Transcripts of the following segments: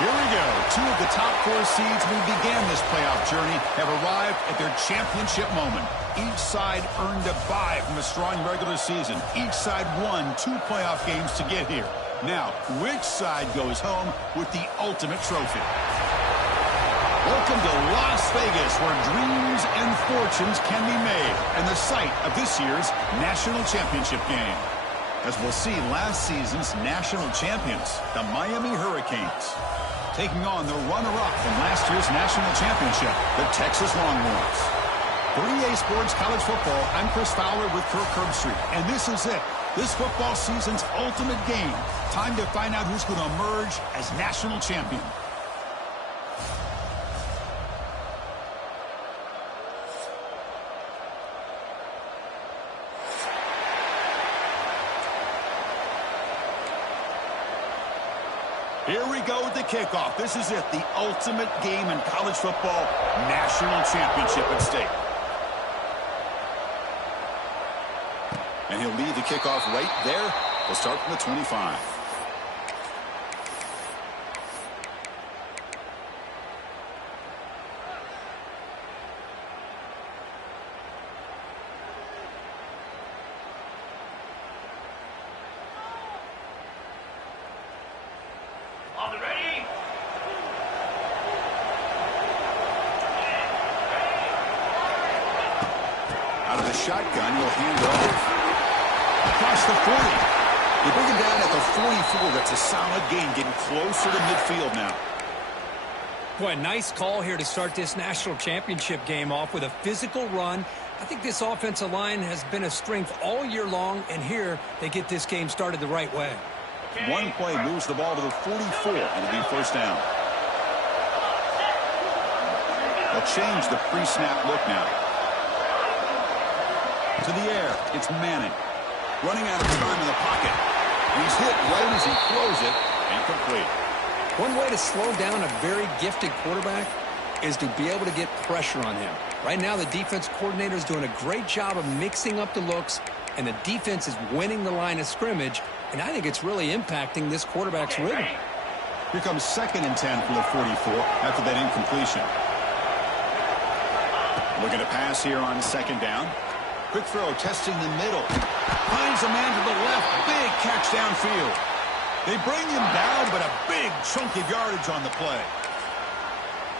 Here we go. Two of the top four seeds who began this playoff journey have arrived at their championship moment. Each side earned a bye from a strong regular season. Each side won 2 playoff games to get here. Now, which side goes home with the ultimate trophy? Welcome to Las Vegas, where dreams and fortunes can be made, and the site of this year's national championship game. As we'll see, last season's national champions, the Miami Hurricanes, taking on the runner-up from last year's national championship, the Texas Longhorns. For EA Sports College Football, I'm Chris Fowler with Kirk Herbstreit, and this is it. This football season's ultimate game. Time to find out who's going to emerge as national champion. Here we go with the kickoff. This is it, the ultimate game in college football, national championship at stake. And he'll lead the kickoff right there. We'll start from the 25. Shotgun, he'll hand off across the 40. They bring him down at the 44. That's a solid gain, getting closer to midfield now. Boy, nice call here to start this national championship game off with a physical run. I think this offensive line has been a strength all year long, and here they get this game started the right way. One play moves the ball to the 44, and it'll be first down. They'll change the pre-snap look now. To the air, it's Manning. Running out of time in the pocket. He's hit right as he throws it, and complete. One way to slow down a very gifted quarterback is to be able to get pressure on him. Right now, the defense coordinator is doing a great job of mixing up the looks, and the defense is winning the line of scrimmage, and I think it's really impacting this quarterback's rhythm. Here comes 2nd and 10 from the 44 after that incompletion. Looking to pass here on 2nd down. Quick throw, testing the middle. Finds a man to the left. Big catch downfield. They bring him down, but a big chunk of yardage on the play.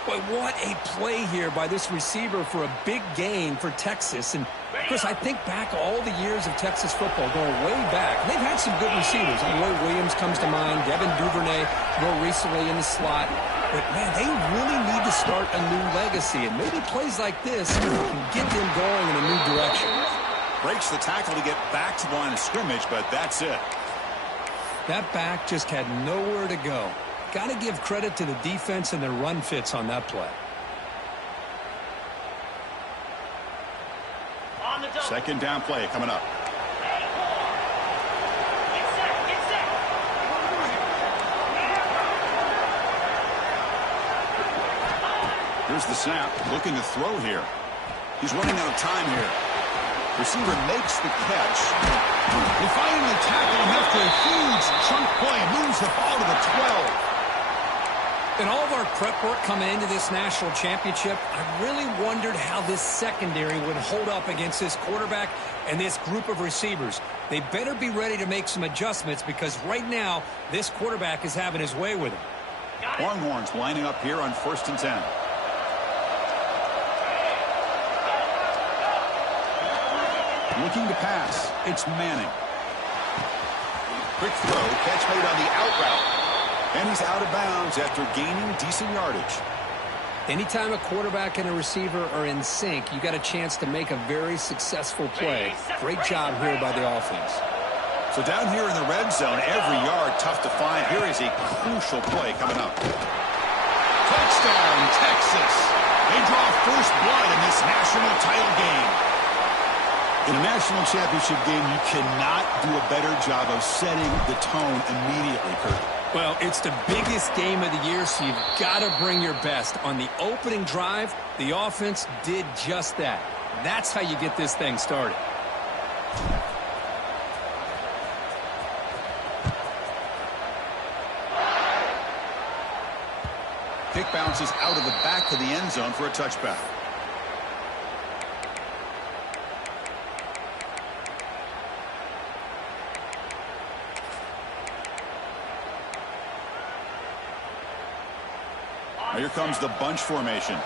Boy, what a play here by this receiver for a big gain for Texas. And, Chris, I think back all the years of Texas football, going way back. They've had some good receivers. Roy Williams comes to mind. Devin Duvernay more recently in the slot. But, man, they really need to start a new legacy. And maybe plays like this can get them going in a new direction. Breaks the tackle to get back to the line of scrimmage, but that's it. That back just had nowhere to go. Got to give credit to the defense and their run fits on that play. 2nd down play coming up. Here's the snap, looking to throw here. He's running out of time here. Receiver makes the catch. They finally tackle him after a huge chunk play and moves the ball to the 12. In all of our prep work coming into this national championship, I really wondered how this secondary would hold up against this quarterback and this group of receivers. They better be ready to make some adjustments because right now, this quarterback is having his way with him. Longhorns lining up here on 1st and 10. Looking to pass. It's Manning. Quick throw. Catch made on the out route. And he's out of bounds after gaining decent yardage. Anytime a quarterback and a receiver are in sync, you got a chance to make a very successful play. Great job here by the offense. So down here in the red zone, every yard tough to find. Here is a crucial play coming up. Touchdown, Texas. They draw first blood in this national title game. In a national championship game, you cannot do a better job of setting the tone immediately, Kurt. Well, it's the biggest game of the year, so you've got to bring your best. On the opening drive, the offense did just that. That's how you get this thing started. puck bounces out of the back of the end zone for a touchback. Now here comes the bunch formation.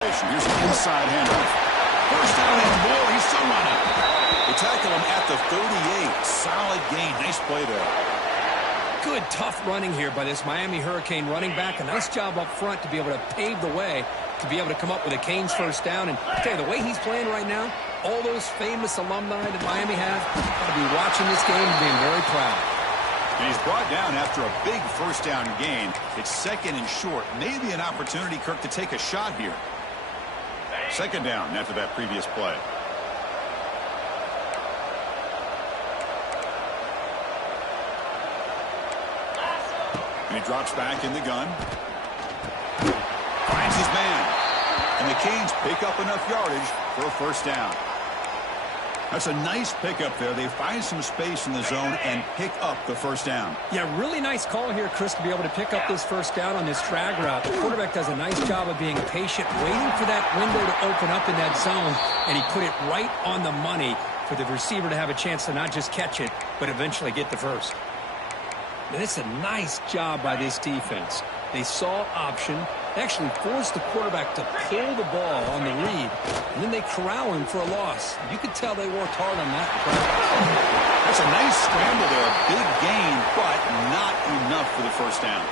Here's an inside handoff. First down and more. He's still running. They tackle him at the 38. Solid gain. Nice play there. Good, tough running here by this Miami Hurricane running back. A nice job up front to be able to pave the way to be able to come up with a Canes first down. And I tell you, the way he's playing right now, all those famous alumni that Miami have got to be watching this game and being very proud. And he's brought down after a big first down gain. It's second and short. Maybe an opportunity, Kirk, to take a shot here. Second down after that previous play. And he drops back in the gun. Finds his man. And the Canes pick up enough yardage for a first down. That's a nice pickup there. They find some space in the zone and pick up the first down. Yeah, really nice call here, Chris, to be able to pick up this first down on this drag route. The quarterback does a nice job of being patient, waiting for that window to open up in that zone, and he put it right on the money for the receiver to have a chance to not just catch it, but eventually get the first. And it's a nice job by this defense. They saw option. They actually forced the quarterback to pull the ball on the read, and then they corral him for a loss. You could tell they worked hard on that. That's a nice scramble there. Big gain, but not enough for the first down.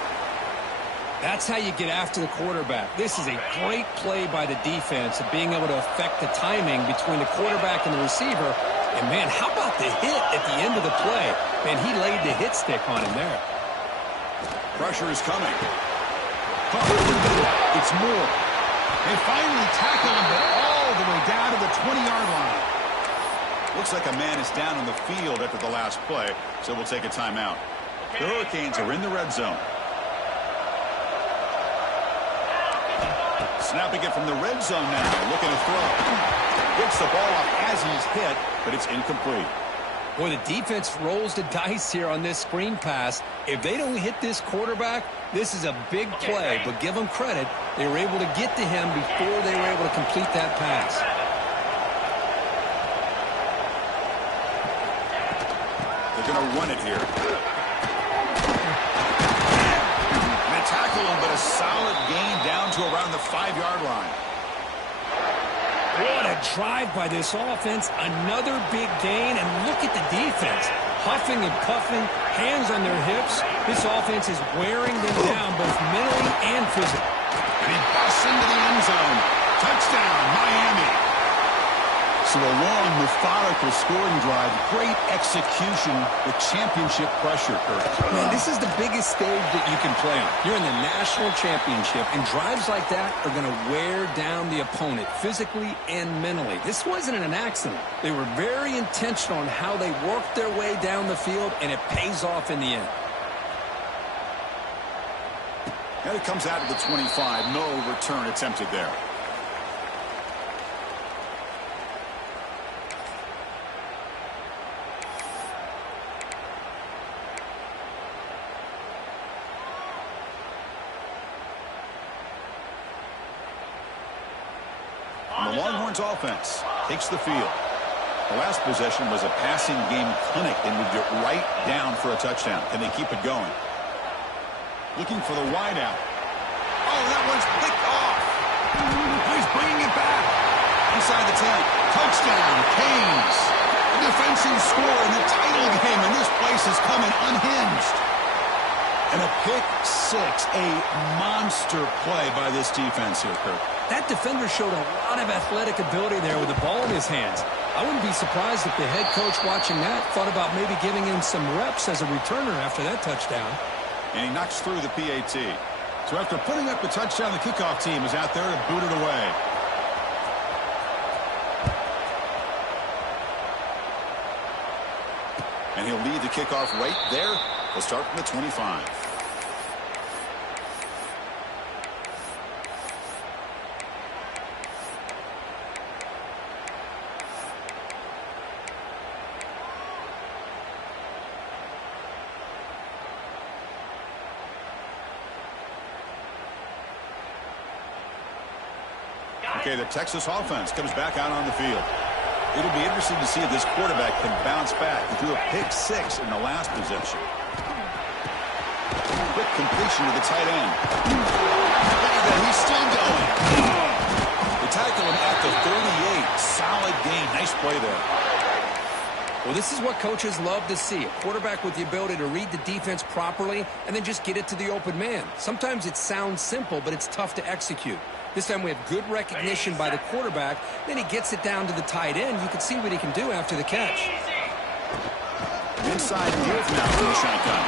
That's how you get after the quarterback. This is a great play by the defense of being able to affect the timing between the quarterback and the receiver. And, man, how about the hit at the end of the play? Man, he laid the hit stick on him there. Pressure is coming. It's more. They finally tackle him, but all the way down to the 20-yard line. Looks like a man is down on the field after the last play, so we'll take a timeout. The Hurricanes are in the red zone. Snapping it from the red zone now, looking to throw. Gets the ball up as he's hit, but it's incomplete. Boy, the defense rolls the dice here on this screen pass. If they don't hit this quarterback, this is a big play, but give them credit. They were able to get to him before they were able to complete that pass. They're going to run it here. They tackle him, but a solid gain down to around the 5-yard line. What a drive by this offense. Another big gain, and look at the defense. Huffing and puffing, hands on their hips. This offense is wearing them down both mentally and physically. And he busts into the end zone. Touchdown, Miami. So a long, methodical scoring drive. Great execution with championship pressure, Kirk. Man, this is the biggest stage that you can play on. You're in the national championship, and drives like that are going to wear down the opponent physically and mentally. This wasn't an accident. They were very intentional on how they worked their way down the field, and it pays off in the end. And it comes out of the 25. No return attempted there. The Longhorns offense takes the field. The last possession was a passing game clinic. They moved it right down for a touchdown. Can they keep it going? Looking for the wideout. Oh, that one's picked off. He's bringing it back. Inside the 10. Touchdown, Canes. A defensive score in the title game, and this place is coming unhinged. And a pick six, a monster play by this defense here, Kirk. That defender showed a lot of athletic ability there with the ball in his hands. I wouldn't be surprised if the head coach watching that thought about maybe giving him some reps as a returner after that touchdown. And he knocks through the PAT. So after putting up the touchdown, the kickoff team is out there to boot it away. And he'll lead the kickoff right there. He'll start from the 25. Okay, the Texas offense comes back out on the field. It'll be interesting to see if this quarterback can bounce back. He threw a pick-6 in the last possession. Quick completion to the tight end. Look at that, he's still going. They tackle him at the 38. Solid gain. Nice play there. Well, this is what coaches love to see. A quarterback with the ability to read the defense properly and then just get it to the open man. Sometimes it sounds simple, but it's tough to execute. This time we have good recognition by the quarterback. Then he gets it down to the tight end. You can see what he can do after the catch. Inside give now for the shotgun.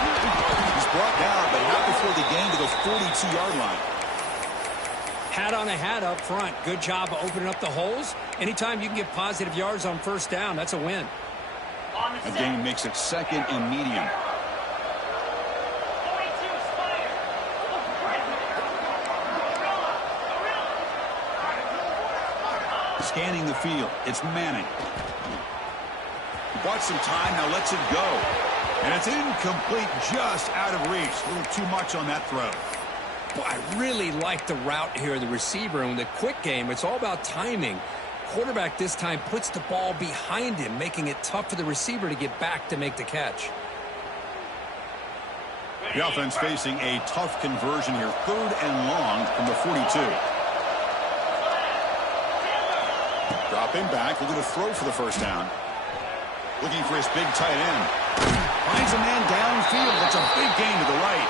He's brought down, but not before the gain to the 42-yard line. Hat on a hat up front. Good job of opening up the holes. Anytime you can get positive yards on first down, that's a win. A gain makes it second and medium. Scanning the field. It's Manning. He bought some time, now lets it go. And it's incomplete, just out of reach. A little too much on that throw. Boy, I really like the route here, the receiver. And the quick game, it's all about timing. Quarterback this time puts the ball behind him, making it tough for the receiver to get back to make the catch. The offense facing a tough conversion here. 3rd and long from the 42. Dropping back, looking to throw for the first down. Looking for his big tight end. Finds a man downfield. That's a big gain to the right.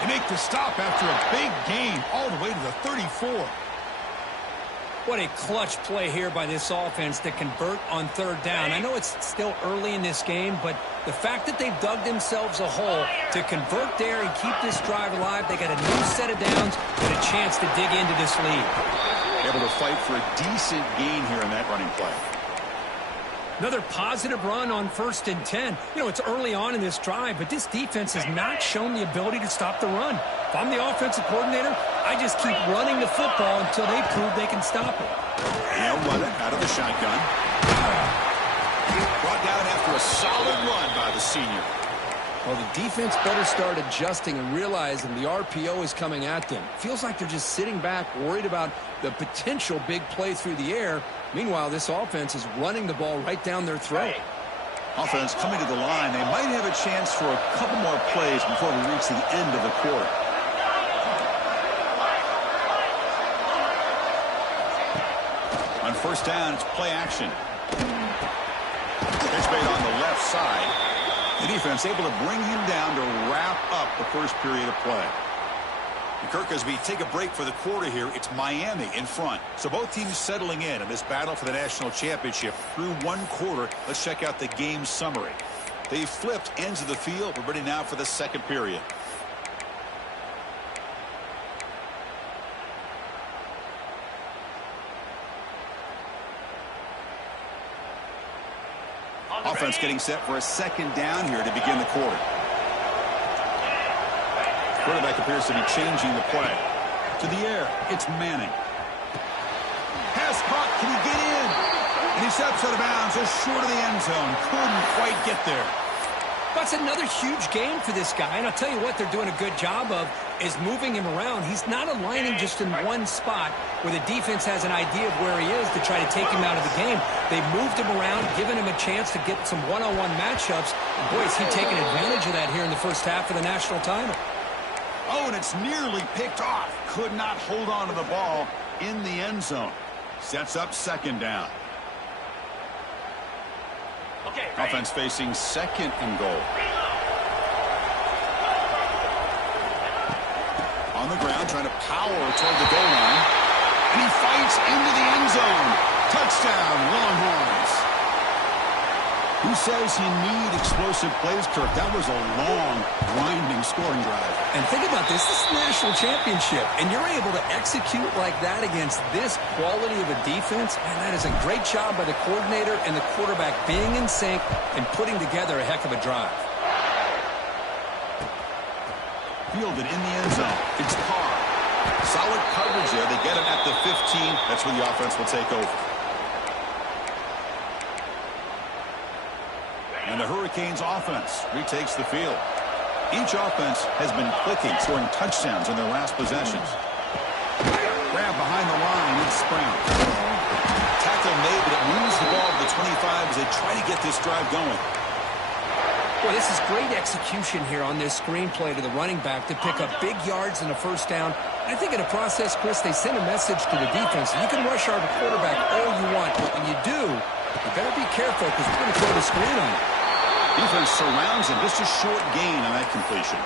They make the stop after a big gain all the way to the 34. What a clutch play here by this offense to convert on 3rd down. I know it's still early in this game, but the fact that they've dug themselves a hole to convert there and keep this drive alive, they got a new set of downs and a chance to dig into this lead. Able to fight for a decent gain here in that running play. Another positive run on 1st and 10. You know, it's early on in this drive, but this defense has not shown the ability to stop the run. If I'm the offensive coordinator, I just keep running the football until they prove they can stop it. And run it out of the shotgun. Brought down after a solid run by the senior. Well, the defense better start adjusting and realizing the RPO is coming at them. Feels like they're just sitting back, worried about the potential big play through the air. Meanwhile, this offense is running the ball right down their throat. Offense coming to the line. They might have a chance for a couple more plays before we reach the end of the quarter. On 1st down, it's play action. Pitch made on the left side. The defense able to bring him down to wrap up the first period of play. And Kirk, as we take a break for the quarter here, it's Miami in front. So both teams settling in this battle for the national championship through one quarter. Let's check out the game summary. They flipped ends of the field. We're ready now for the second period. Offense getting set for a 2nd down here to begin the quarter. Quarterback appears to be changing the play. To the air, it's Manning. Pass caught, can he get in? And he steps out of bounds just short of the end zone. Couldn't quite get there. That's another huge game for this guy, and I'll tell you what they're doing a good job of is moving him around. He's not aligning just in one spot where the defense has an idea of where he is to try to take him out of the game. They've moved him around, given him a chance to get some one-on-one matchups. And boy, is he taking advantage of that here in the first half of the national title. Oh, and it's nearly picked off. Could not hold on to the ball in the end zone. Sets up 2nd down. Offense facing 2nd and goal. On the ground, trying to power toward the goal line. And he fights into the end zone. Touchdown, Longhorns. Who says you need explosive plays, Kirk? That was a long, grinding scoring drive. And think about this. This is a national championship, and you're able to execute like that against this quality of a defense. Man, that is a great job by the coordinator and the quarterback being in sync and putting together a heck of a drive. Fielded in the end zone. It's Carr. Solid coverage there. They get him at the 15. That's where the offense will take over. And the Hurricanes offense retakes the field. Each offense has been clicking, scoring touchdowns in their last possessions. Grab behind the line, third sprint. Tackle made, but it moves the ball to the 25 as they try to get this drive going. Well, this is great execution here on this screenplay to the running back to pick up big yards in the first down. I think in the process, Chris, they send a message to the defense. You can rush our quarterback all you want, but when you do, you better be careful because we're going to throw the screen on it. Defense surrounds him. Just a short gain on that completion.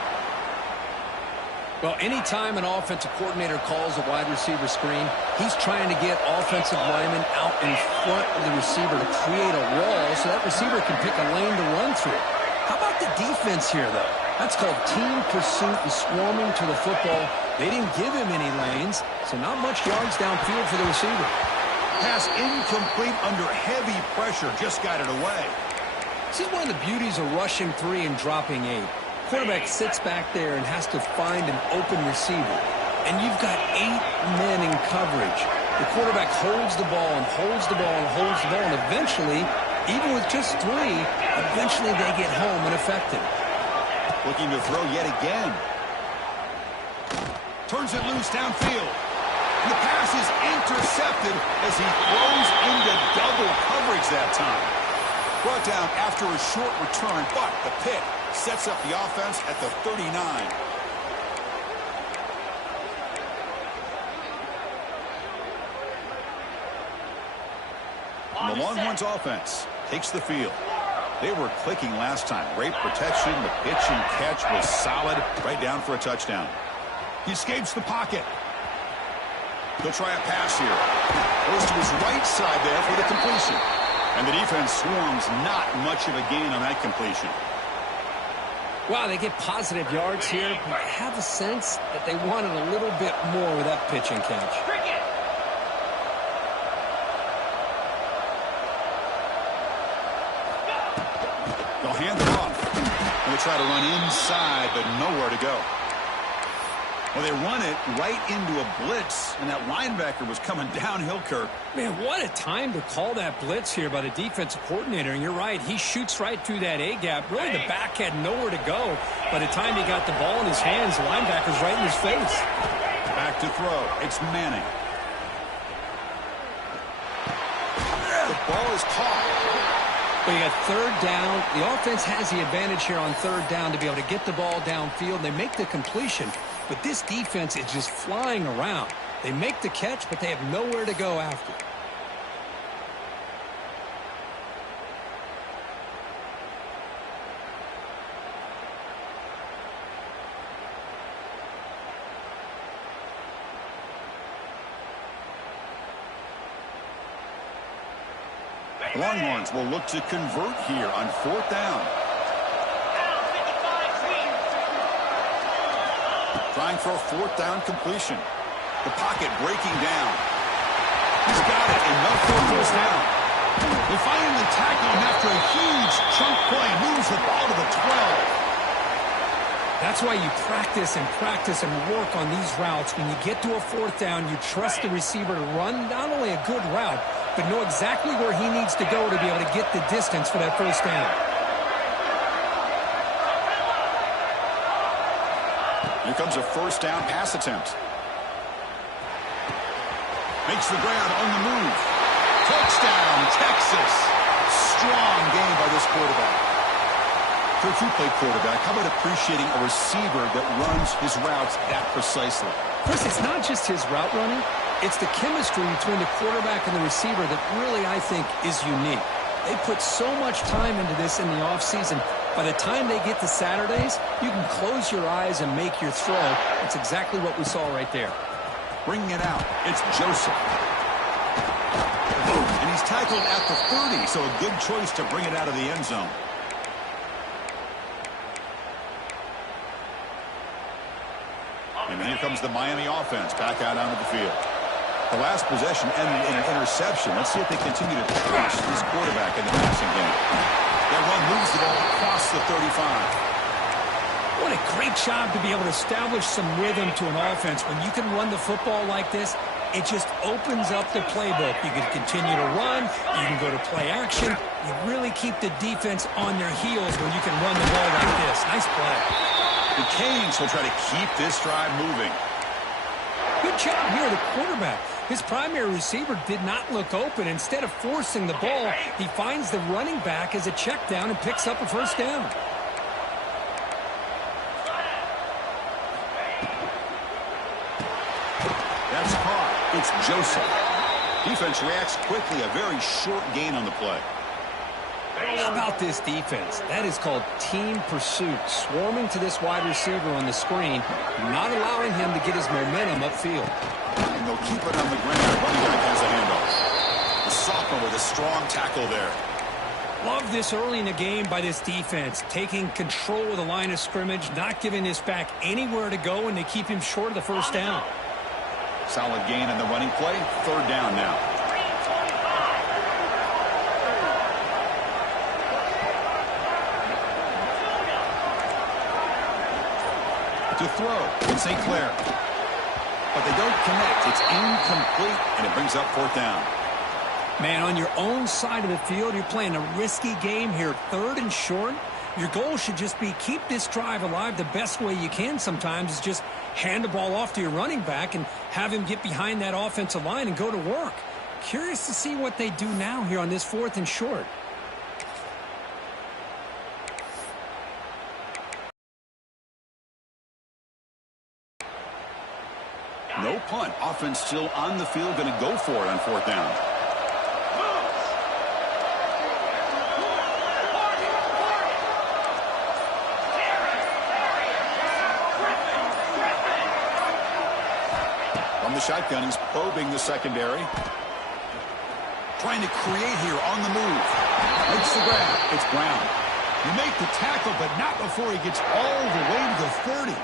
Well, anytime an offensive coordinator calls a wide receiver screen, he's trying to get offensive linemen out in front of the receiver to create a wall so that receiver can pick a lane to run through. How about the defense here, though? That's called team pursuit and swarming to the football. They didn't give him any lanes, so not much yards downfield for the receiver. Pass incomplete under heavy pressure. Just got it away. This is one of the beauties of rushing 3 and dropping 8. Quarterback sits back there and has to find an open receiver. And you've got 8 men in coverage. The quarterback holds the ball and holds the ball and holds the ball, and eventually, even with just 3, eventually they get home and effective. Looking to throw yet again. Turns it loose downfield. And the pass is intercepted as he throws into double coverage that time. Brought down after a short return, but the pick sets up the offense at the 39. And the Longhorns offense takes the field. They were clicking last time. Great protection. The pitch and catch was solid. Right down for a touchdown. He escapes the pocket. He'll try a pass here. Goes to his right side there for the completion. And the defense swarms. Not much of a gain on that completion. Wow, they get positive yards here, but I have a sense that they wanted a little bit more with that pitch and catch. They'll hand it off. They'll try to run inside, but nowhere to go. Well, they run it right into a blitz, and that linebacker was coming downhill, Kirk. Man, what a time to call that blitz here by the defensive coordinator. And you're right, he shoots right through that A-gap. Really, the back had nowhere to go. By the time he got the ball in his hands, the linebacker's right in his face. Back to throw. It's Manning. The ball is caught. Well, you got third down. The offense has the advantage here on third down to be able to get the ball downfield. They make the completion, but this defense is just flying around. They make the catch, but they have nowhere to go after. Longhorns will look to convert here on fourth down. Trying for a fourth down completion. The pocket breaking down. He's got it, enough for a first down. They finally tackle him after a huge chunk play. Moves the ball to the 12. That's why you practice and work on these routes. When you get to a fourth down, you trust the receiver to run not only a good route, but know exactly where he needs to go to be able to get the distance for that first down. Here comes a first down pass attempt. Makes the ground on the move. Touchdown, Texas. Strong game by this quarterback. Kirk, you play quarterback. How about appreciating a receiver that runs his routes that precisely? Chris, it's not just his route running. It's the chemistry between the quarterback and the receiver that really, I think, is unique. They put so much time into this in the offseason. By the time they get to Saturdays, you can close your eyes and make your throw. That's exactly what we saw right there. Bringing it out, it's Joseph. And he's tackled at the 30, so a good choice to bring it out of the end zone. And here comes the Miami offense back out onto the field. The last possession ended in an interception. Let's see if they continue to crush this quarterback in the passing game. That run moves the ball across the 35. What a great job to be able to establish some rhythm to an offense. When you can run the football like this, it just opens up the playbook. You can continue to run. You can go to play action. You really keep the defense on their heels when you can run the ball like this. Nice play. The Canes will try to keep this drive moving. Good job here, the quarterback. His primary receiver did not look open. Instead of forcing the ball, he finds the running back as a check down and picks up a first down. That's caught. It's Joseph. Defense reacts quickly. A very short gain on the play. How about this defense? That is called team pursuit. Swarming to this wide receiver on the screen, not allowing him to get his momentum upfield. And they'll keep it on the ground. Running back has a handoff. The sophomore with a strong tackle there. Love this early in the game by this defense. Taking control of the line of scrimmage, not giving this back anywhere to go, and they keep him short of the first down. Solid gain in the running play. Third down now. To throw in St. Clair. But they don't connect. It's incomplete, and it brings up fourth down. Man, on your own side of the field, you're playing a risky game here. Third and short. Your goal should just be keep this drive alive the best way you can sometimes is just hand the ball off to your running back and have him get behind that offensive line and go to work. Curious to see what they do now here on this fourth and short. No punt. Offense still on the field. Going to go for it on fourth down. From the shotgun, he's probing the secondary. Trying to create here on the move. Makes the grab. It's Brown. You make the tackle, but not before he gets all the way to the 30.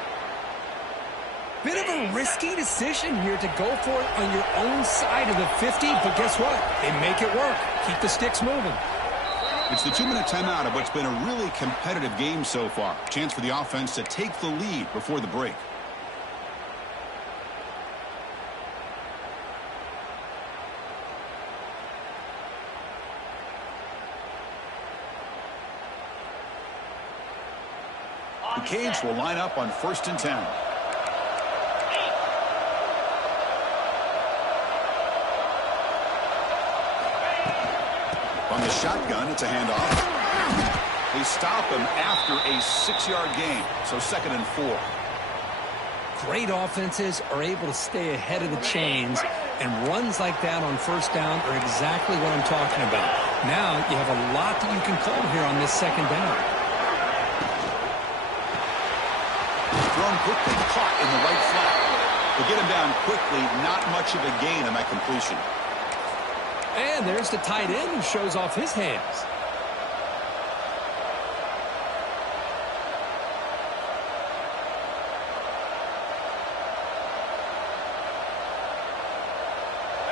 Bit of a risky decision here to go for it on your own side of the 50, but guess what? They make it work. Keep the sticks moving. It's the 2-minute timeout of what's been a really competitive game so far. Chance for the offense to take the lead before the break. The Canes will line up on 1st and 10. On the shotgun, it's a handoff. They stop him after a 6-yard gain, so 2nd and 4. Great offenses are able to stay ahead of the chains, and runs like that on first down are exactly what I'm talking about. Now you have a lot that you can call here on this 2nd down. Thrown quickly, caught in the right flat. They get him down quickly, not much of a gain on that completion. And there's the tight end who shows off his hands.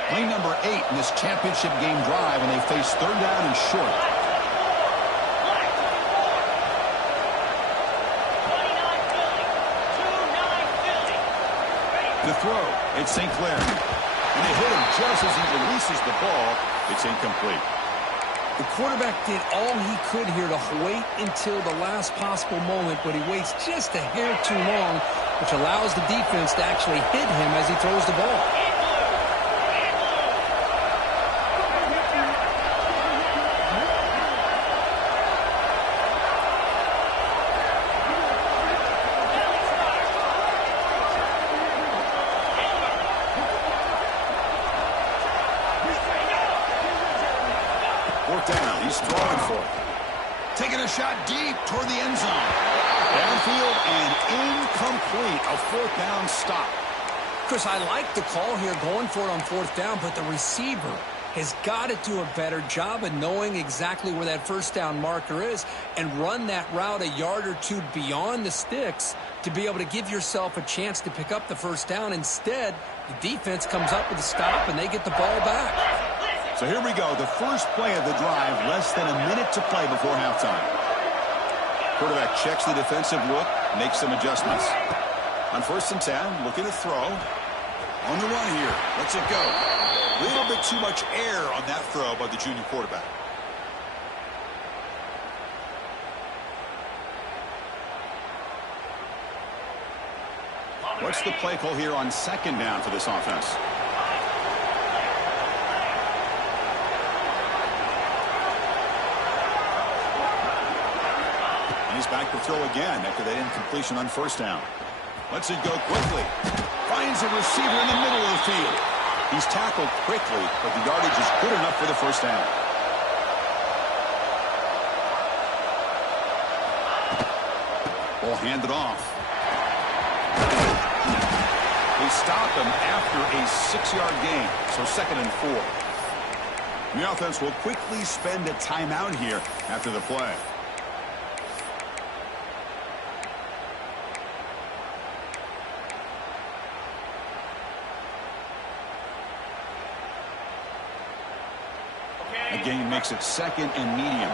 Play number 8 in this championship game drive, and they face 3rd down and short. The throw, it's St. Clair. And they hit him just as he releases the ball. It's incomplete. The quarterback did all he could here to wait until the last possible moment, but he waits just a hair too long, which allows the defense to actually hit him as he throws the ball. Down. He's throwing for it. Taking a shot deep toward the end zone. Downfield and incomplete. A 4th down stop. Chris, I like the call here going for it on 4th down, but the receiver has got to do a better job of knowing exactly where that first down marker is and run that route a yard or two beyond the sticks to be able to give yourself a chance to pick up the first down. Instead, the defense comes up with a stop and they get the ball back. So here we go, the first play of the drive, less than a minute to play before halftime. Quarterback checks the defensive look, makes some adjustments. On 1st and 10, looking to throw. On the run here, lets it go. A little bit too much air on that throw by the junior quarterback. What's the play call here on 2nd down for this offense? He's back to throw again after that incompletion on first down. Lets it go quickly. Finds a receiver in the middle of the field. He's tackled quickly, but the yardage is good enough for the first down. Ball handed off. They stop him after a 6-yard gain, so 2nd and 4. The offense will quickly spend a timeout here after the play. The gain makes it 2nd and medium.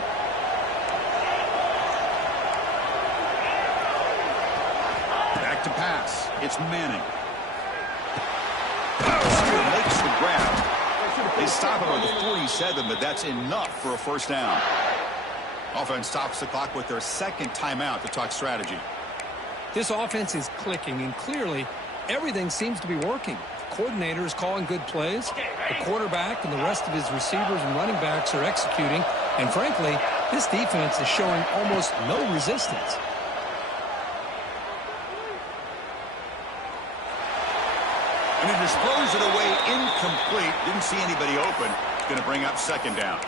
Back to pass. It's Manning. Makes the grab. They stop him at the 47, but that's enough for a first down. Offense stops the clock with their 2nd timeout to talk strategy. This offense is clicking, and clearly everything seems to be working. The coordinator is calling good plays. The quarterback and the rest of his receivers and running backs are executing. And frankly, this defense is showing almost no resistance. And he just throws it away incomplete. Didn't see anybody open. Going to bring up 2nd down.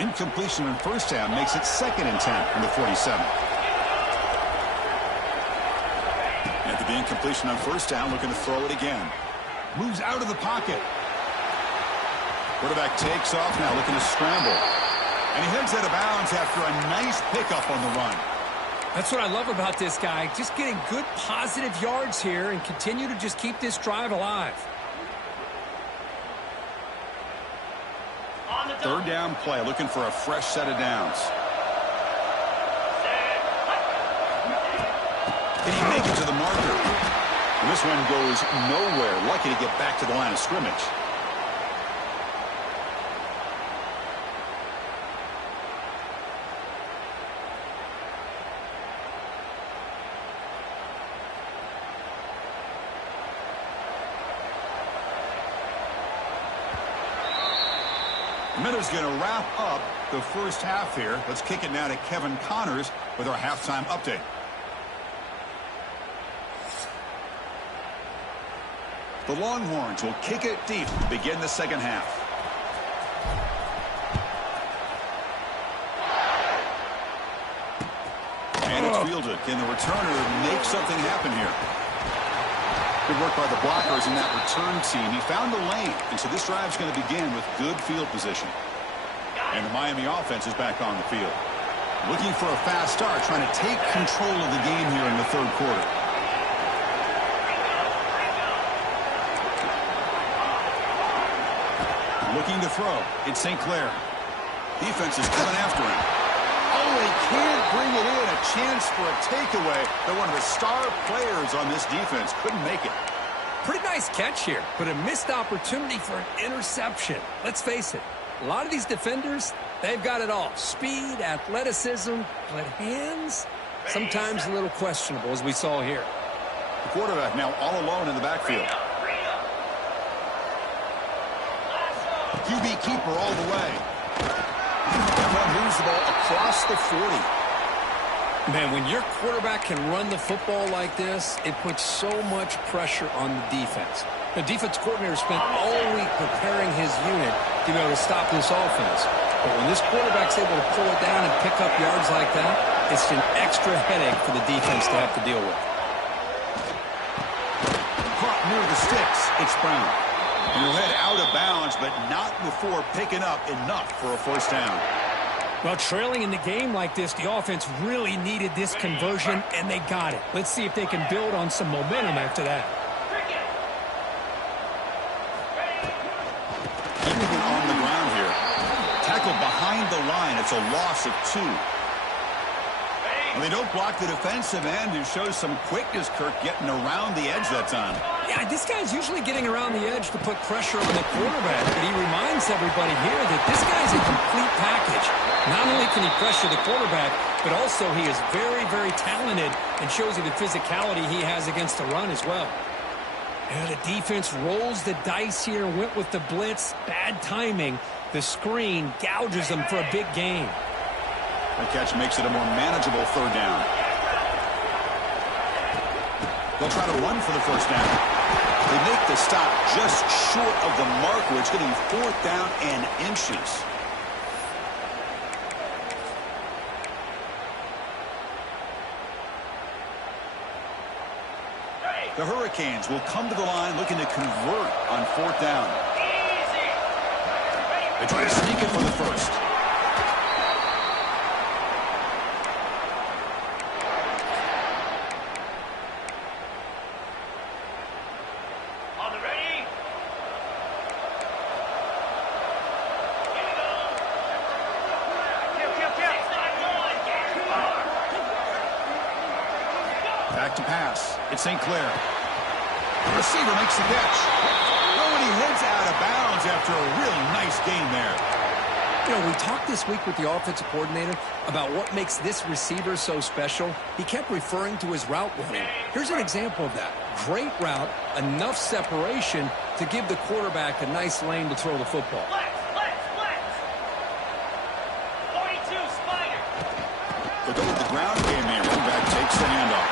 Incompletion on first down makes it 2nd and 10 from the 47. After the incompletion on first down, looking to throw it again. Moves out of the pocket. Quarterback takes off now, looking to scramble. And he heads out of bounds after a nice pickup on the run. That's what I love about this guy. Just getting good positive yards here and continue to just keep this drive alive. 3rd down play, looking for a fresh set of downs. Can he make it to the marker? And this one goes nowhere. Lucky to get back to the line of scrimmage. Miller's going to wrap up the first half here. Let's kick it now to Kevin Connors with our halftime update. The Longhorns will kick it deep to begin the 2nd half. And it's fielded. Can the returner make something happen here? Good work by the blockers in that return team. He found the lane, and so this drive is going to begin with good field position. And the Miami offense is back on the field. Looking for a fast start, trying to take control of the game here in the 3rd quarter. Looking to throw. It's St. Clair. Defense is coming after him. Oh, he can't bring it in. A chance for a takeaway. They're one of the star players on this defense. Couldn't make it. Pretty nice catch here, but a missed opportunity for an interception. Let's face it, a lot of these defenders, they've got it all. Speed, athleticism, but hands, sometimes a little questionable, as we saw here. The quarterback now all alone in the backfield. QB keeper all the way. That moves the ball across the 40. Man, when your quarterback can run the football like this, it puts so much pressure on the defense. The defense coordinator spent all week preparing his unit to be able to stop this offense. But when this quarterback's able to pull it down and pick up yards like that, it's an extra headache for the defense to have to deal with. Caught near the sticks. It's Brown. And he'll head out of bounds, but not before picking up enough for a first down. Well, trailing in the game like this, the offense really needed this conversion, and they got it. Let's see if they can build on some momentum after that. Everything on the ground here. Tackled behind the line. It's a loss of 2. Well, they don't block the defensive end, who shows some quickness, Kirk, getting around the edge that time. Yeah, this guy's usually getting around the edge to put pressure on the quarterback, but he reminds everybody here that this guy's a complete package. Not only can he pressure the quarterback, but also he is very, very talented and shows you the physicality he has against the run as well. Yeah, the defense rolls the dice here, went with the blitz. Bad timing. The screen gouges them for a big gain. The catch makes it a more manageable third down. They'll try to run for the first down. They make the stop just short of the marker. It's getting fourth down and inches. The Hurricanes will come to the line looking to convert on fourth down. They try to sneak it for the first. On the ready. Here we go. Back to pass. It's St. Clair. The receiver makes the catch. Nobody heads out of bounds after a really nice game there. You know, we talked this week with the offensive coordinator about what makes this receiver so special. He kept referring to his route running. Here's an example of that. Great route, enough separation to give the quarterback a nice lane to throw the football. Flex. 42, Spider. They go with the ground game here. Running back takes the handoff.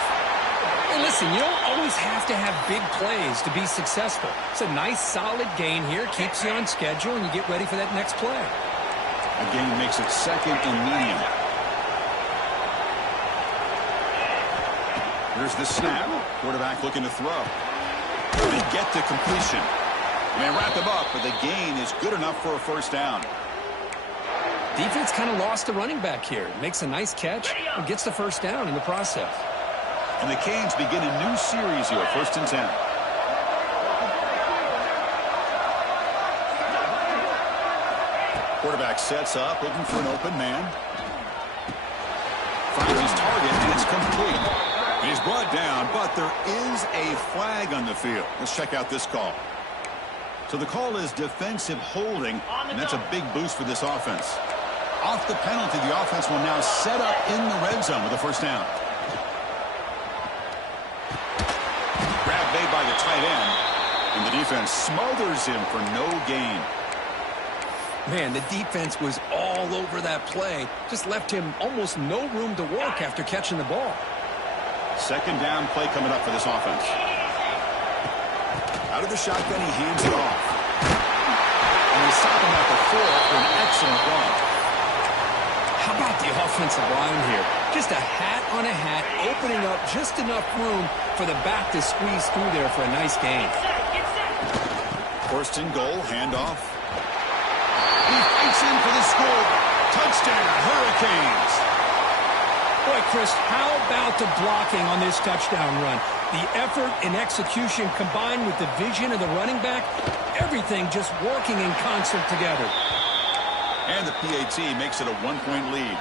And listen, you don't always have to have big plays to be successful. It's a nice, solid gain here. Keeps you on schedule, and you get ready for that next play. The gain makes it second and medium. Here's the snap. Quarterback looking to throw. They get to completion. They wrap him up, but the gain is good enough for a first down. Defense kind of lost the running back here. Makes a nice catch and gets the first down in the process. And the Canes begin a new series here, 1st and 10. Quarterback sets up, looking for an open man. Finds his target, and it's complete. He's brought down, but there is a flag on the field. Let's check out this call. So the call is defensive holding, and that's a big boost for this offense. Off the penalty, the offense will now set up in the red zone with a first down. Grab made by the tight end, and the defense smothers him for no gain. Man, the defense was all over that play. Just left him almost no room to work after catching the ball. Second down play coming up for this offense. Out of the shotgun, he hands it off. And they stop him at the 4 for an excellent run. How about the offensive line here? Just a hat on a hat, opening up just enough room for the back to squeeze through there for a nice gain. First and goal, handoff. He fights in for the score. Touchdown, Hurricanes. Boy, Chris, how about the blocking on this touchdown run? The effort and execution combined with the vision of the running back, everything just working in concert together. And the PAT makes it a 1-point lead.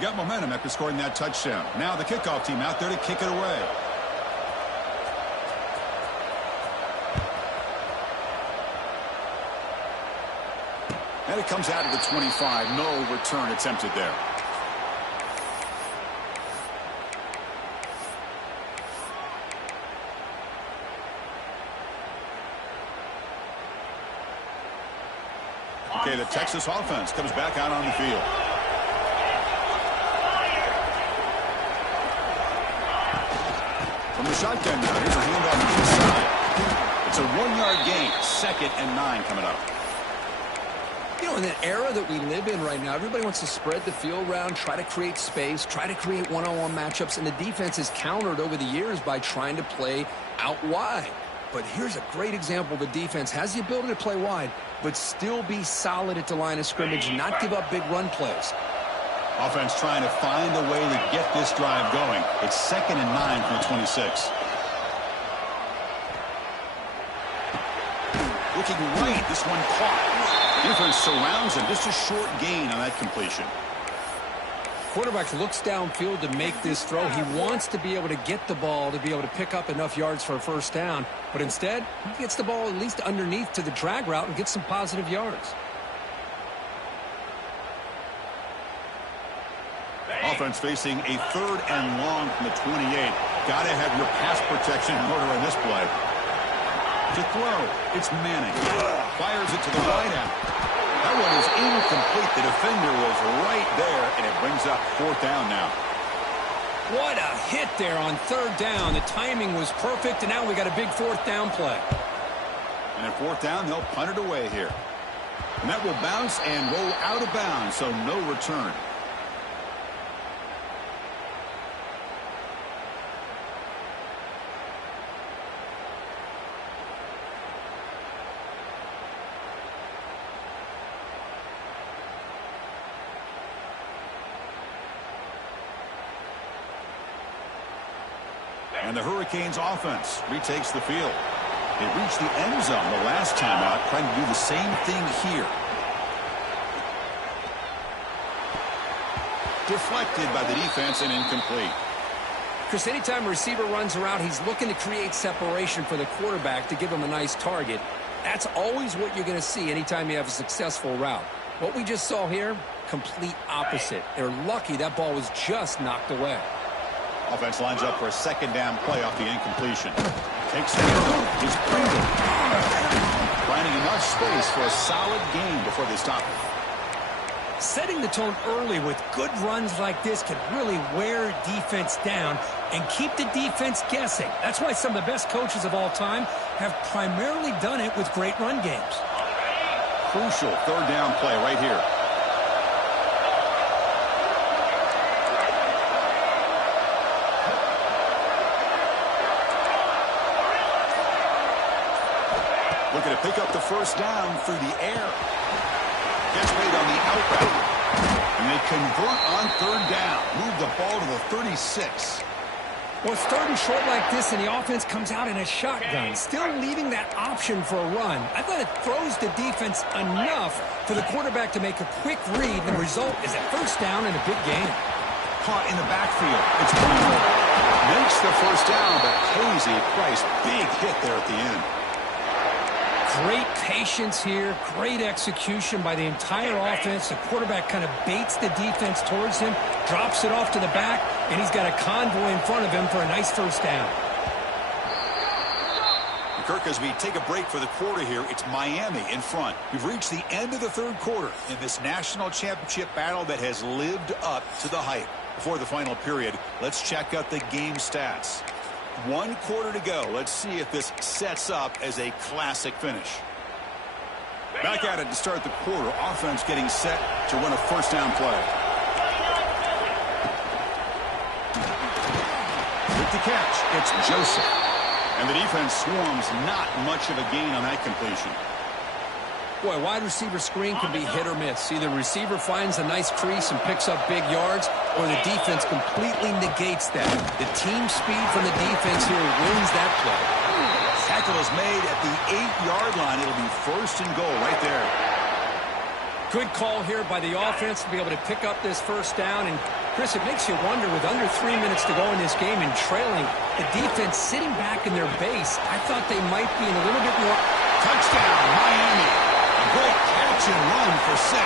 Got momentum after scoring that touchdown. Now the kickoff team out there to kick it away. And it comes out of the 25. No return attempted there. Okay, the Texas offense comes back out on the field. From the shotgun now, here's a handoff to the side. It's a 1-yard gain. 2nd and 9 coming up. You know, in the era that we live in right now, everybody wants to spread the field around, try to create space, try to create one-on-one matchups, and the defense is countered over the years by trying to play out wide. But here's a great example. The defense has the ability to play wide, but still be solid at the line of scrimmage, not give up big run plays. Offense trying to find a way to get this drive going. It's 2nd and 9 from the 26. Looking right, this one caught. Defense surrounds him. Just a short gain on that completion. Quarterback looks downfield to make this throw. He wants to be able to get the ball to be able to pick up enough yards for a first down. But instead, he gets the ball at least underneath to the drag route and gets some positive yards. offense facing a 3rd and long from the 28. Got to have your pass protection in order in this play. To throw, it's Manning. Fires it to the wide out. That one is incomplete. The defender was right there, and it brings up 4th down now. What a hit there on 3rd down. The timing was perfect, and now we got a big 4th down play. And at 4th down, they'll punt it away here. And that will bounce and roll out of bounds, so no return. And the Hurricanes offense retakes the field. They reached the end zone the last time out, trying to do the same thing here. Deflected by the defense and incomplete. Chris, anytime a receiver runs around, he's looking to create separation for the quarterback to give him a nice target. That's always what you're going to see anytime you have a successful route. What we just saw here, complete opposite. They're lucky that ball was just knocked away. Offense lines up for a 2nd down play off the incompletion. Takes the hill. He's Pringle. Finding enough space for a solid gain before they stop it. Setting the tone early with good runs like this can really wear defense down and keep the defense guessing. That's why some of the best coaches of all time have primarily done it with great run games. Crucial 3rd down play right here. Looking to pick up the 1st down through the air. Gets made on the out route. And they convert on 3rd down. Move the ball to the 36. Well, it's 3rd and short like this, and the offense comes out in a shotgun, still leaving that option for a run. I thought it throws the defense enough for the quarterback to make a quick read. The result is a 1st down and a big gain. Caught in the backfield. It's Pringle. Makes the 1st down, but pays a price. Big hit there at the end. Great patience here, great execution by the entire offense. The quarterback kind of baits the defense towards him, drops it off to the back, and he's got a convoy in front of him for a nice 1st down. Kirk, as we take a break for the quarter here, it's Miami in front. We've reached the end of the 3rd quarter in this national championship battle that has lived up to the hype. Before the final period, let's check out the game stats. 1 quarter to go. Let's see if this sets up as a classic finish. Back at it to start the quarter. Offense getting set to run a 1st down play. With the catch, it's Joseph. And the defense swarms. Not much of a gain on that completion. Boy, wide receiver screen can be hit or miss. Either receiver finds a nice crease and picks up big yards, or the defense completely negates that. The team speed from the defense here wins that play. Tackle is made at the 8-yard line. It'll be 1st and goal right there. Good call here by the offense to be able to pick up this 1st down. And, Chris, it makes you wonder, with under 3 minutes to go in this game and trailing, the defense sitting back in their base, I thought they might be in a little bit more. Touchdown, Miami. Great catch and run for 6.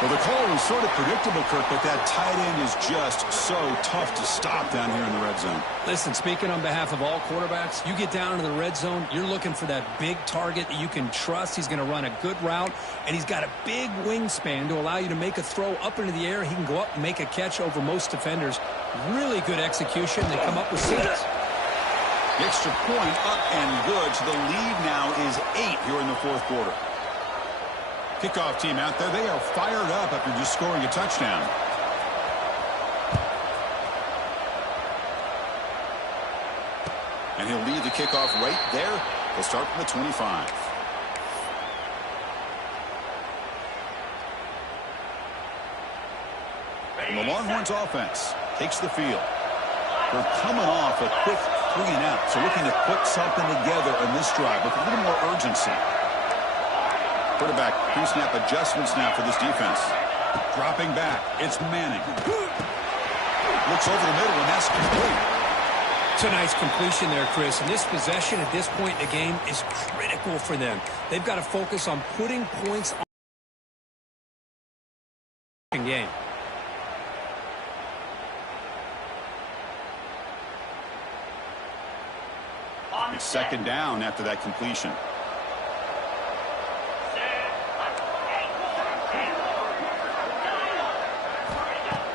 Well, the call was sort of predictable, Kirk, but that tight end is just so tough to stop down here in the red zone. Listen, speaking on behalf of all quarterbacks, you get down into the red zone, you're looking for that big target that you can trust. He's going to run a good route, and he's got a big wingspan to allow you to make a throw up into the air. He can go up and make a catch over most defenders. Really good execution. They come up with 6. The extra point up and good. So the lead now is 8 here in the 4th quarter. Kickoff team out there. They are fired up after just scoring a touchdown. And he'll lead the kickoff right there. They'll start from the 25. And the Longhorns offense takes the field. They're coming off a quick 3 and out, so looking to put something together in this drive with a little more urgency. Quarterback pre-snap adjustments now for this defense. Dropping back, it's Manning. Looks over the middle, and that's complete. It's a nice completion there, Chris. And this possession at this point in the game is critical for them. They've got to focus on putting points on the game. It's second down after that completion.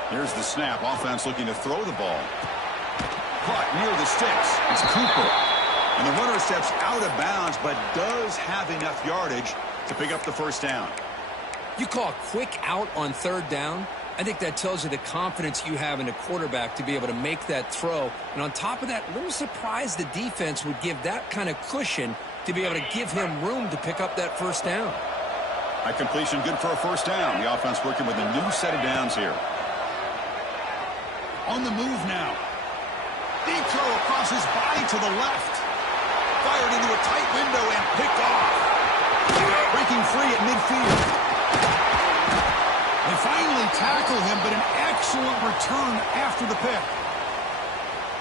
Here's the snap. Offense looking to throw the ball. Caught near the sticks. It's Cooper. And the runner steps out of bounds, but does have enough yardage to pick up the first down. You call a quick out on third down. I think that tells you the confidence you have in a quarterback to be able to make that throw. And on top of that, a little surprised the defense would give that kind of cushion to be able to give him room to pick up that first down. That completion good for a first down. The offense working with a new set of downs here. On the move now. Deep throw across his body to the left. Fired into a tight window and picked off. Breaking free at midfield. They finally tackle him, but an excellent return after the pick.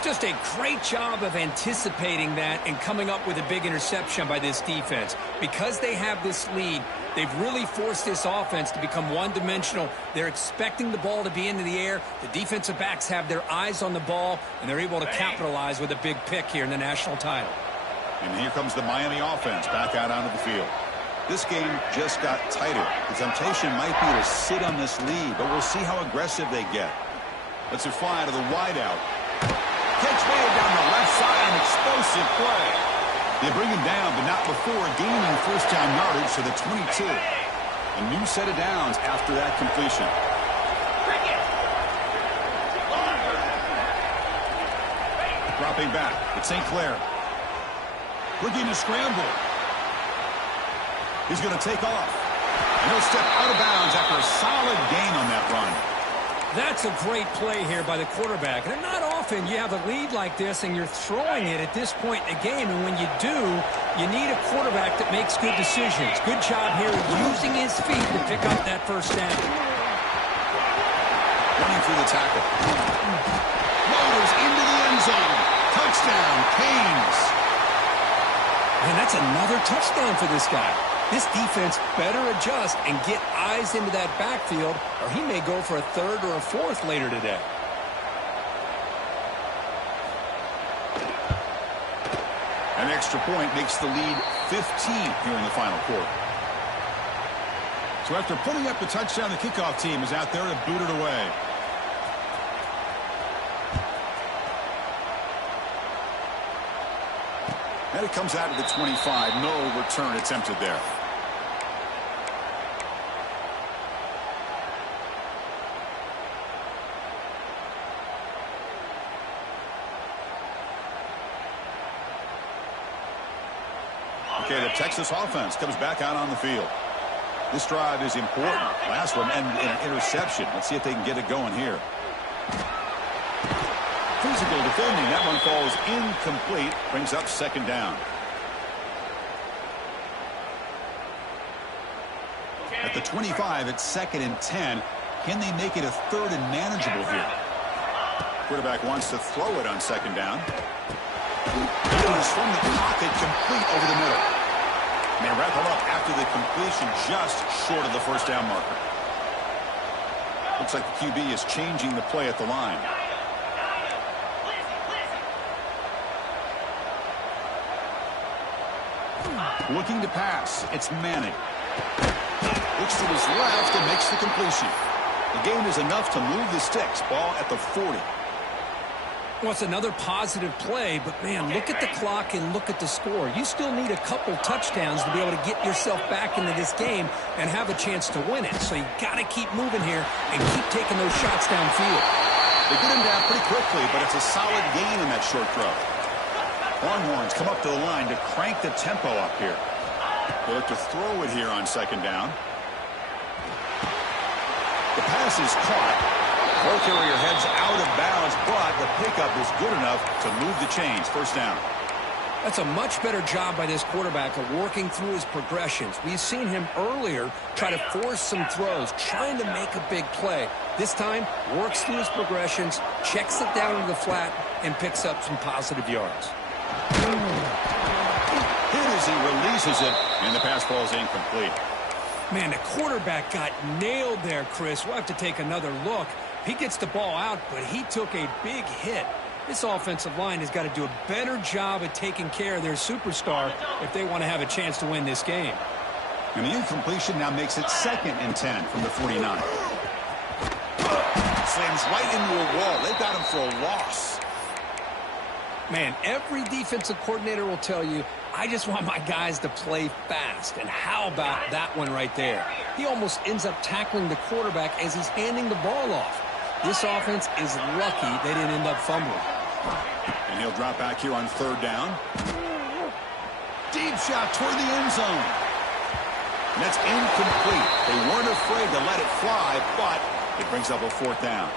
Just a great job of anticipating that and coming up with a big interception by this defense. Because they have this lead, they've really forced this offense to become one-dimensional. They're expecting the ball to be into the air. The defensive backs have their eyes on the ball, and they're able to capitalize with a big pick here in the national title. And here comes the Miami offense back out onto the field. This game just got tighter. The temptation might be to sit on this lead, but we'll see how aggressive they get. Let's it fly to the wideout. Catch made down the left side, an explosive play. They bring him down, but not before gaining first down yardage to the 22. A new set of downs after that completion. Dropping back, it's St. Clair. Looking to scramble. He's going to take off. And he'll step out of bounds after a solid gain on that run. That's a great play here by the quarterback. And not often you have a lead like this and you're throwing it at this point in the game. And when you do, you need a quarterback that makes good decisions. Good job here using his feet to pick up that first down. Running through the tackle. Motors into the end zone. Touchdown, Canes. And that's another touchdown for this guy. This defense better adjust and get eyes into that backfield, or he may go for a third or a fourth later today. An extra point makes the lead 15 here in the final quarter. So after putting up the touchdown, the kickoff team is out there to boot it away. And it comes out to the 25. No return attempted there. Okay, the Texas offense comes back out on the field. This drive is important. Last one ended in an interception. Let's see if they can get it going here. Physical defending. That one falls incomplete. Brings up second down. At the 25, it's 2nd and 10. Can they make it a third and manageable here? Quarterback wants to throw it on second down. It is from the pocket, complete over the middle. And they wrap him up after the completion, just short of the first down marker. Looks like the QB is changing the play at the line. Looking to pass. It's Manning. Looks to his left and makes the completion. The gain is enough to move the sticks. Ball at the 40. Well, it's another positive play, but, man, look at the clock and look at the score. You still need a couple touchdowns to be able to get yourself back into this game and have a chance to win it. So you got to keep moving here and keep taking those shots downfield. They get him down pretty quickly, but it's a solid gain on that short throw. Longhorns come up to the line to crank the tempo up here. They look to throw it here on second down. The pass is caught. Ball carrier heads out of bounds, but the pickup is good enough to move the chains. First down. That's a much better job by this quarterback of working through his progressions. We've seen him earlier try to force some throws, trying to make a big play. This time, works through his progressions, checks it down to the flat, and picks up some positive yards. Hit as he releases it, and the pass falls incomplete. Man, the quarterback got nailed there, Chris. We'll have to take another look. He gets the ball out, but he took a big hit. This offensive line has got to do a better job at taking care of their superstar if they want to have a chance to win this game. And the incompletion now makes it 2nd and 10 from the 49. Slams right into a wall. They've got him for a loss. Man, every defensive coordinator will tell you, I just want my guys to play fast. And how about that one right there? He almost ends up tackling the quarterback as he's handing the ball off. This offense is lucky they didn't end up fumbling. And he'll drop back here on 3rd down. Deep shot toward the end zone. And that's incomplete. They weren't afraid to let it fly, but it brings up a 4th down.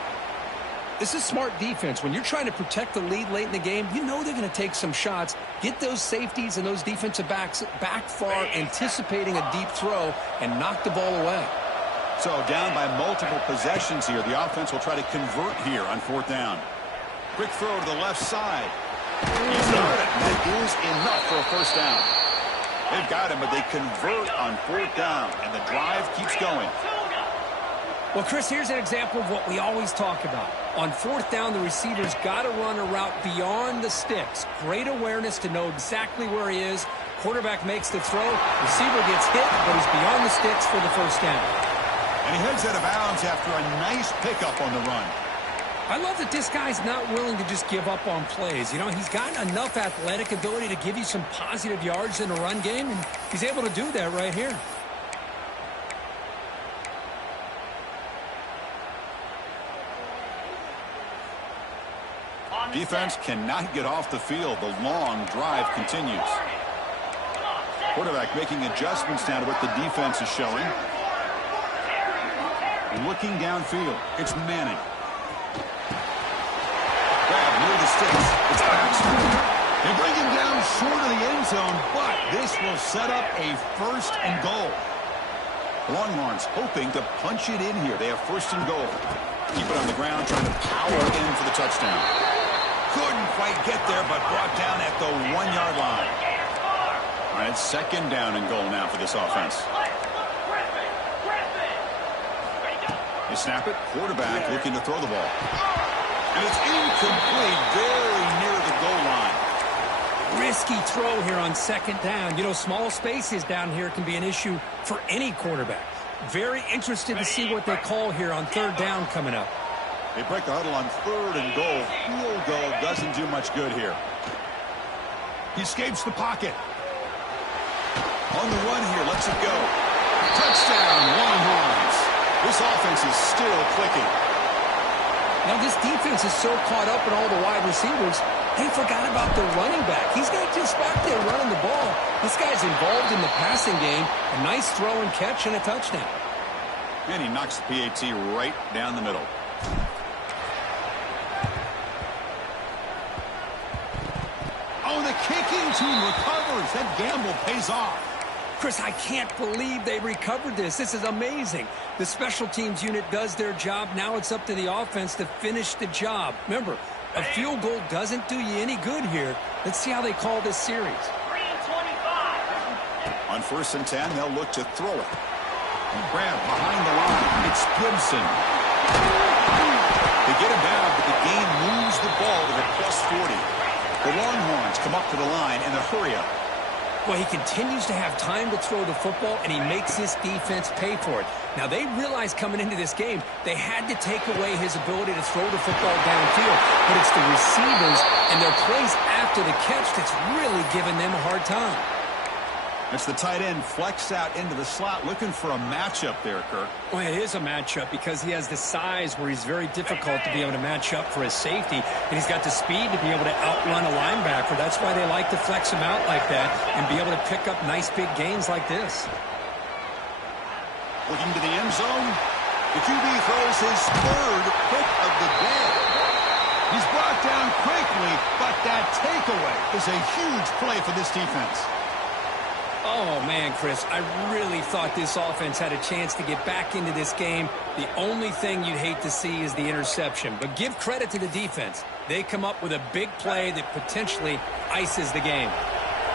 This is smart defense. When you're trying to protect the lead late in the game, you know they're going to take some shots, get those safeties and those defensive backs back far, anticipating a deep throw, and knock the ball away. So down by multiple possessions here. The offense will try to convert here on 4th down. Quick throw to the left side. He's got it. That is enough for a 1st down. They've got him, but they convert on 4th down, and the drive keeps going. Well, Chris, here's an example of what we always talk about. On 4th down, the receiver's got to run a route beyond the sticks. Great awareness to know exactly where he is. Quarterback makes the throw. Receiver gets hit, but he's beyond the sticks for the 1st down. And he heads out of bounds after a nice pickup on the run. I love that this guy's not willing to just give up on plays. You know, he's got enough athletic ability to give you some positive yards in a run game, and he's able to do that right here. Defense cannot get off the field. The long drive continues. Quarterback making adjustments now to what the defense is showing. Looking downfield. It's Manning. Grab near the sticks. It's Baxter. They bring him down short of the end zone, but this will set up a 1st and goal. Longhorns hoping to punch it in here. They have 1st and goal. Keep it on the ground, trying to power in for the touchdown. Couldn't quite get there, but brought down at the 1-yard line. All right, it's 2nd down and goal now for this offense. They snap it. Quarterback looking to throw the ball. And it's incomplete, very near the goal line. Risky throw here on 2nd down. You know, small spaces down here can be an issue for any quarterback. Very interested to see what they call here on 3rd down coming up. They break the huddle on 3rd and goal. Field goal doesn't do much good here. He escapes the pocket. On the run here, lets it go. Touchdown, Longhorns. This offense is still clicking. Now, this defense is so caught up in all the wide receivers, they forgot about the running back. He's not just back there running the ball. This guy's involved in the passing game. A nice throw and catch and a touchdown. And he knocks the PAT right down the middle. Oh, the kicking team recovers. That gamble pays off. Chris, I can't believe they recovered this. This is amazing. The special teams unit does their job. Now it's up to the offense to finish the job. Remember, a field goal doesn't do you any good here. Let's see how they call this series. 3:25. On 1st and 10, they'll look to throw it. And grab behind the line. It's Gibson. They get him down, but the game moves the ball to the +40. The Longhorns come up to the line in a hurry-up. Well, he continues to have time to throw the football, and he makes this defense pay for it. Now, they realized coming into this game, they had to take away his ability to throw the football downfield. But it's the receivers and their plays after the catch that's really giving them a hard time. It's the tight end flexed out into the slot, looking for a matchup there, Kirk. Well, it is a matchup because he has the size where he's very difficult to be able to match up for his safety, and he's got the speed to be able to outrun a linebacker. That's why they like to flex him out like that and be able to pick up nice big gains like this. Looking to the end zone. The QB throws his 3rd pick of the day. He's brought down quickly, but that takeaway is a huge play for this defense. Oh, man, Chris, I really thought this offense had a chance to get back into this game. The only thing you'd hate to see is the interception. But give credit to the defense. They come up with a big play that potentially ices the game.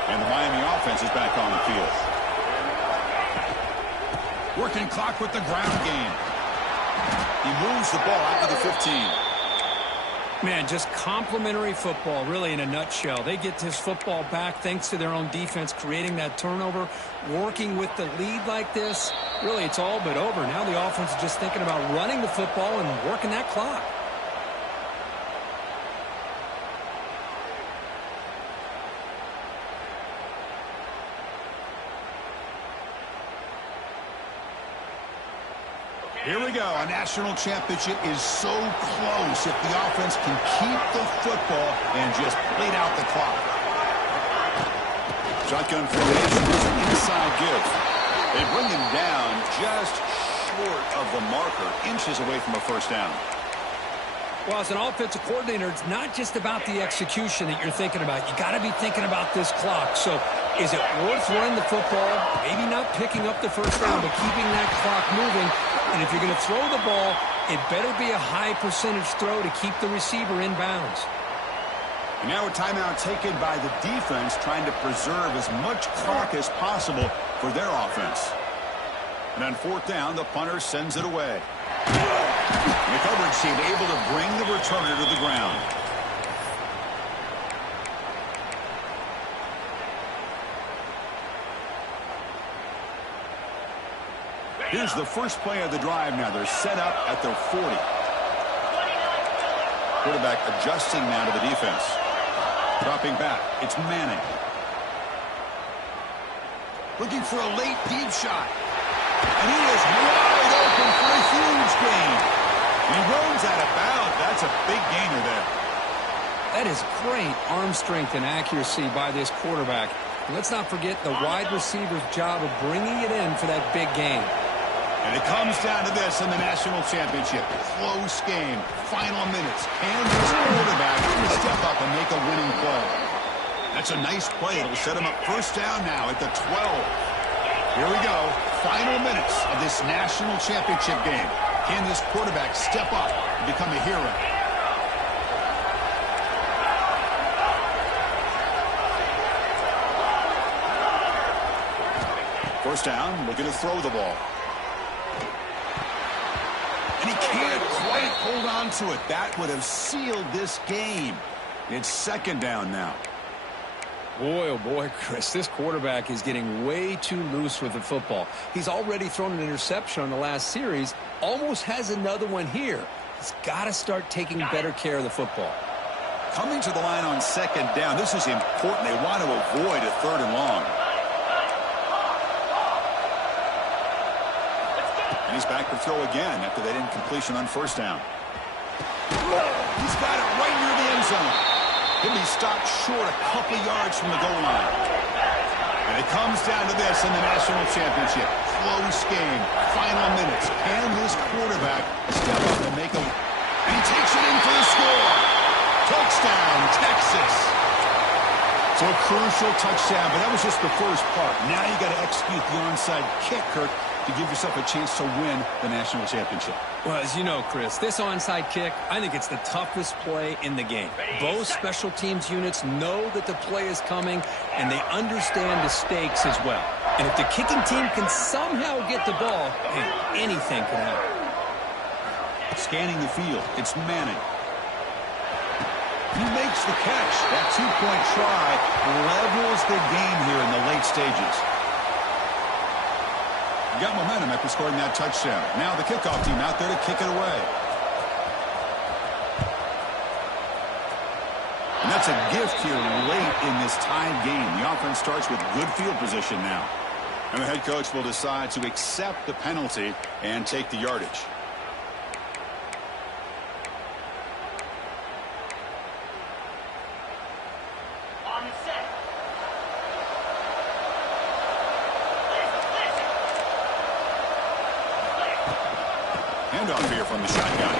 And the Miami offense is back on the field. Working clock with the ground game. He moves the ball out to the 15. Man, just complimentary football, really, in a nutshell. They get this football back thanks to their own defense, creating that turnover, working with the lead like this. Really, it's all but over. Now the offense is just thinking about running the football and working that clock. Here we go. A national championship is so close if the offense can keep the football and just bleed out the clock. Shotgun formation is an inside give. They bring him down just short of the marker, inches away from a first down. Well, as an offensive coordinator, it's not just about the execution that you're thinking about. You got to be thinking about this clock. So is it worth running the football, maybe not picking up the first down, but keeping that clock moving? And if you're going to throw the ball, it better be a high percentage throw to keep the receiver in bounds. And now a timeout taken by the defense, trying to preserve as much clock as possible for their offense. And on fourth down, the punter sends it away. And the coverage team able to bring the returner to the ground. Here's the first play of the drive now. They're set up at their 40. Quarterback adjusting now to the defense. Dropping back. It's Manning. Looking for a late deep shot. And he is wide open for a huge gain. He runs out of bounds. That's a big gainer there. That is great arm strength and accuracy by this quarterback. And let's not forget the wide receiver's job of bringing it in for that big gain. And it comes down to this in the national championship. Close game. Final minutes. Can this quarterback step up and make a winning play? That's a nice play. It'll set him up first down now at the 12. Here we go. Final minutes of this national championship game. Can this quarterback step up and become a hero? First down, looking to throw the ball. And he can't quite hold on to it. That would have sealed this game. It's second down now. Boy, oh boy, Chris, this quarterback is getting way too loose with the football. He's already thrown an interception on the last series, almost has another one here. He's got to start taking better care of the football. Coming to the line on second down, this is important. They want to avoid a third and long. And he's back to throw again after that incompletion on first down. He's got it right near the end zone. He'll be stopped short a couple yards from the goal line. And it comes down to this in the national championship. Close game. Final minutes. Can this quarterback step up and make a... And he takes it in for the score. Touchdown, Texas. So a crucial touchdown, but that was just the first part. Now you got to execute the onside kick, Kirk, to give yourself a chance to win the national championship. Well, as you know, Chris, this onside kick, I think it's the toughest play in the game. Both special teams units know that the play is coming, and they understand the stakes as well. And if the kicking team can somehow get the ball, hey, anything can happen. Scanning the field, it's Manning. He makes the catch. That two-point try levels the game here in the late stages. Got momentum after scoring that touchdown. Now the kickoff team out there to kick it away. And that's a gift here late in this tied game. The offense starts with good field position now. And the head coach will decide to accept the penalty and take the yardage. On the set. Handoff here from the shotgun.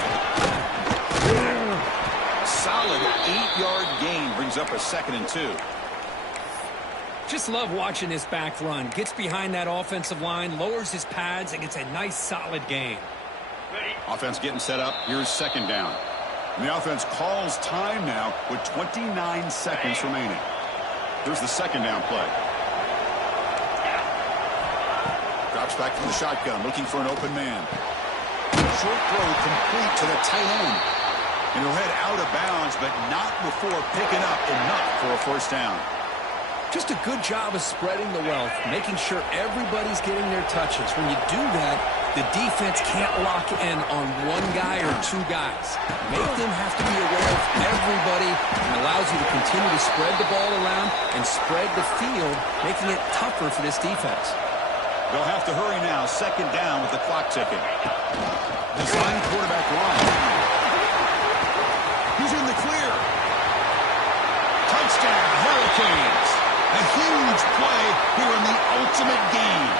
Solid 8-yard gain brings up a 2nd and 2. Just love watching this back run. Gets behind that offensive line, lowers his pads, and gets a nice solid gain. Ready. Offense getting set up. Here's second down. And the offense calls time now with 29 seconds remaining. Here's the second down play. Drops back from the shotgun, looking for an open man. Short throw complete to the tight end. And he'll head out of bounds, but not before picking up enough for a first down. Just a good job of spreading the wealth, making sure everybody's getting their touches. When you do that, the defense can't lock in on one guy or two guys. Make them have to be aware of everybody and allows you to continue to spread the ball around and spread the field, making it tougher for this defense. They'll have to hurry now. Second down with the clock ticking. Design quarterback line. He's in the clear. Touchdown, Hurricanes. A huge play here in the ultimate game.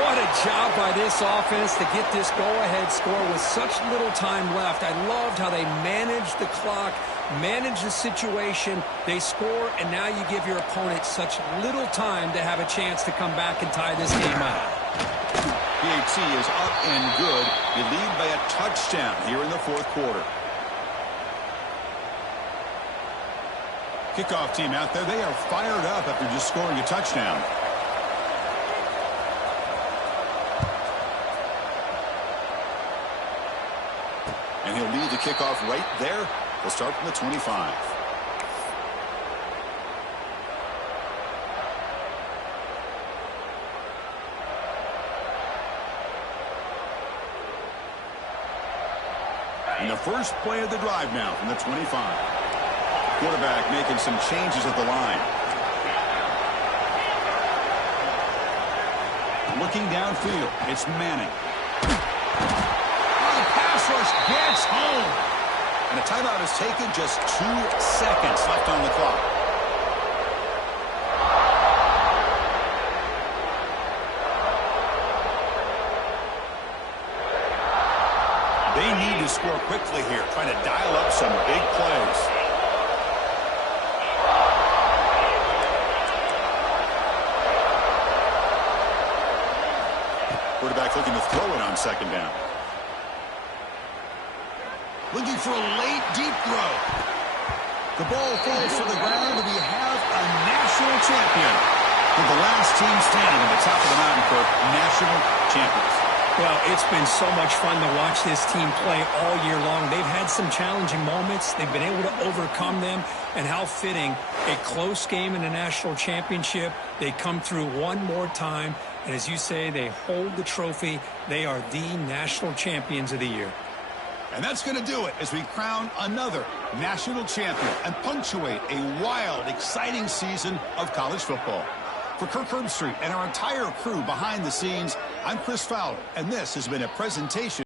What a job by this offense to get this go-ahead score with such little time left. I loved how they managed the clock, managed the situation. They score, and now you give your opponent such little time to have a chance to come back and tie this game up. PAT is up and good. You lead by a touchdown here in the fourth quarter. Kickoff team out there, they are fired up after just scoring a touchdown. And he'll lead the kickoff right there. We'll start from the 25. And the first play of the drive now from the 25. Quarterback making some changes at the line. Looking downfield, it's Manning. Oh, the pass rush gets home. And a timeout is taken, just 2 seconds left on the clock. They need to score quickly here, trying to dial up some big plays. Quarterback looking to throw it on second down. Looking for a late, deep throw. The ball falls to the ground, and we have a national champion. With the last team standing at the top of the mountain for national champions. Well, it's been so much fun to watch this team play all year long. They've had some challenging moments. They've been able to overcome them. And how fitting, a close game in the national championship. They come through one more time. And as you say, they hold the trophy. They are the national champions of the year. And that's going to do it as we crown another national champion and punctuate a wild, exciting season of college football. For Kirk Herbstreit and our entire crew behind the scenes, I'm Chris Fowler, and this has been a presentation